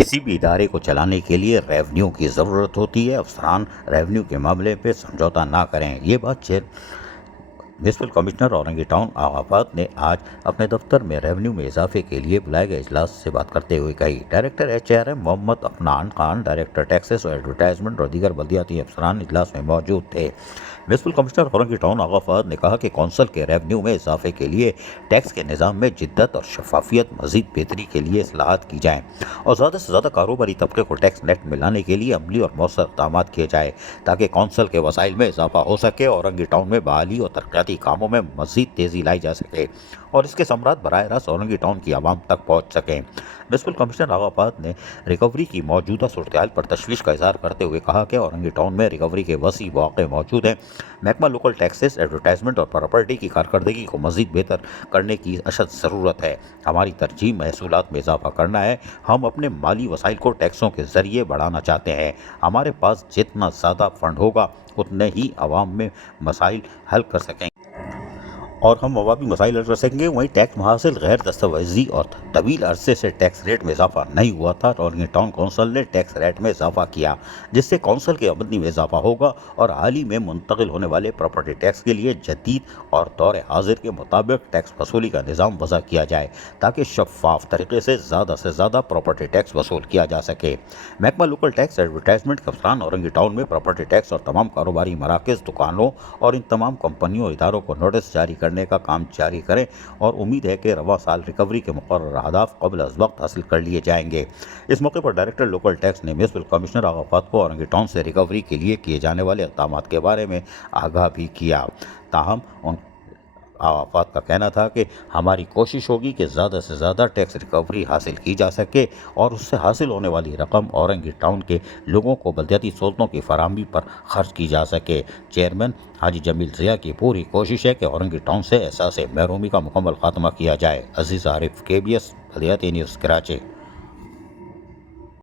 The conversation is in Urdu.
کسی بھی ادارے کو چلانے کے لیے ریونیو کی ضرورت ہوتی ہے، افسران ریونیو کے معاملے پہ سمجھوتا نہ کریں۔ یہ بات میونسپل کمشنر اورنگی ٹاؤن آغاباد نے آج اپنے دفتر میں ریونیو میں اضافے کے لیے بلائے گئے اجلاس سے بات کرتے ہوئے کہی۔ ڈائریکٹر HRM محمد افنان خان، ڈائریکٹر ٹیکسز اور ایڈورٹائزمنٹ اور دیگر بلدیاتی افسران اجلاس میں موجود تھے۔ میونسپل کمشنر اورنگی ٹاؤن آغاباد نے کہا کہ کونسل کے ریونیو میں اضافے کے لیے ٹیکس کے نظام میں جدت اور شفافیت مزید بہتری کے لیے اصلاحات کی جائیں اور زیادہ سے زیادہ کاروباری طبقے کو ٹیکس نیٹ میں لانے کے لیے عملی اور مؤثر اقدامات کیے جائے تاکہ کونسل کے وسائل میں اضافہ ہو سکے اور اورنگی ٹاؤن میں بحالی اور ترقیاتی کاموں میں مزید تیزی لائی جا سکے اور اس کے ثمرات براہ راست اورنگی ٹاؤن کی عوام تک پہنچ سکیں۔ میونسپل کمشنر آغاباد نے ریکوری کی موجودہ صورتحال پر تشویش کا اظہار کرتے ہوئے کہا کہ اورنگی ٹاؤن میں ریکوری کے وسیع مواقع موجود ہیں۔ محکمہ لوکل ٹیکسز، ایڈورٹائزمنٹ اور پراپرٹی کی کارکردگی کو مزید بہتر کرنے کی اشد ضرورت ہے۔ ہماری ترجیح محصولات میں اضافہ کرنا ہے۔ ہم اپنے مالی وسائل کو ٹیکسوں کے ذریعے بڑھانا چاہتے ہیں۔ ہمارے پاس جتنا زیادہ فنڈ ہوگا اتنے ہی عوام میں مسائل حل کر سکیں اور ہم عوامی مسائل حل کر سکیں گے۔ وہیں ٹیکس محاصل غیر دستاویزی اور طویل عرصے سے ٹیکس ریٹ میں اضافہ نہیں ہوا تھا اور اورنگی ٹاؤن کونسل نے ٹیکس ریٹ میں اضافہ کیا جس سے کونسل کی آمدنی میں اضافہ ہوگا اور حال ہی میں منتقل ہونے والے پراپرٹی ٹیکس کے لیے جدید اور دور حاضر کے مطابق ٹیکس وصولی کا نظام وضع کیا جائے تاکہ شفاف طریقے سے زیادہ پراپرٹی ٹیکس وصول کیا جا سکے۔ محکمہ لوکل ٹیکس، ایڈورٹائزمنٹ کے افسران اورنگی ٹاؤن میں پراپرٹی ٹیکس اور تمام کاروباری مراکز، دکانوں اور ان تمام کمپنیوں اور اداروں کو نوٹس جاری کرنے کا کام جاری کریں اور امید ہے کہ رواں سال ریکوری کے مقررہ اہداف قبل از وقت حاصل کر لیے جائیں گے۔ اس موقع پر ڈائریکٹر لوکل ٹیکس نے میونسپل کمشنر آغاباد کو اورنگی ٹاؤن سے ریکوری کے لیے کیے جانے والے اقدامات کے بارے میں آگاہ بھی کیا۔ تاہم ان آغاباد کا کہنا تھا کہ ہماری کوشش ہوگی کہ زیادہ سے زیادہ ٹیکس ریکوری حاصل کی جا سکے اور اس سے حاصل ہونے والی رقم اورنگی ٹاؤن کے لوگوں کو بلدیاتی سہولتوں کی فراہمی پر خرچ کی جا سکے۔ چیئرمین حاجی جمیل ضیاء کی پوری کوشش ہے کہ اورنگی ٹاؤن سے احساس محرومی کا مکمل خاتمہ کیا جائے۔ عزیز عارف، KBS بلدیاتی نیوز، کراچی۔